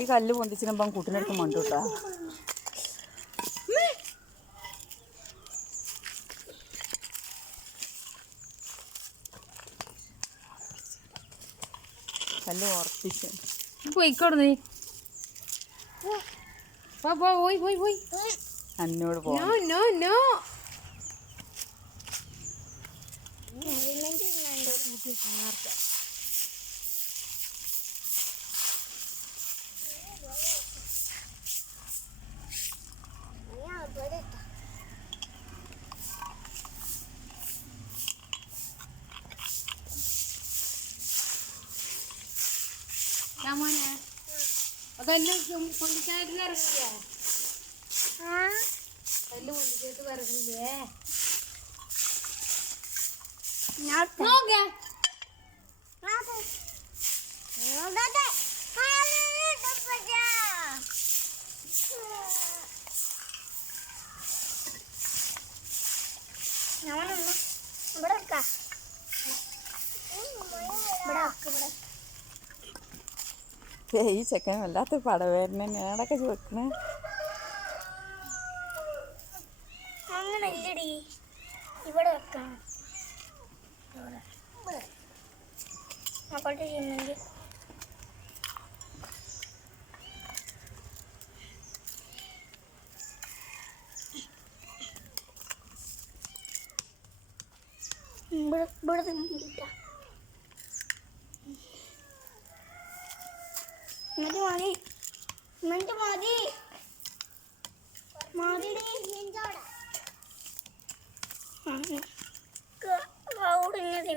ഈ കല്ല് പൊന്തിച്ചിരുമ്പം കുട്ടിനടുത്ത് മണ്ടൂട്ടാ. കല്ല് ഉറപ്പിച്ച്. പോയിക്കോട് നീ പോയി പോയി പോയി. അന്നോട് പോയി പോകാം നോ നോ മോനെ കല്ല് പൊന്തിച്ചായിട്ട് ഇറങ്ങില്ലേ കല്ല് പൊന്തിച്ചായിട്ട് ഇറങ്ങില്ലേ നോക്കിയാ വെക്കാം. ഇവിടെ വെക്ക് ഈ ചെക്കൻ വല്ലാത്ത പടവേരനെ ഞാനൊക്കെ ചോദിക്കണേ? അങ്ങനെ ഇല്ലടി. ഇവിടെ വെക്കാം. ഇവിടെ തിന്നിട്ടാ എന്നിട്ട് മതി എന്നിട്ട് മതി മതി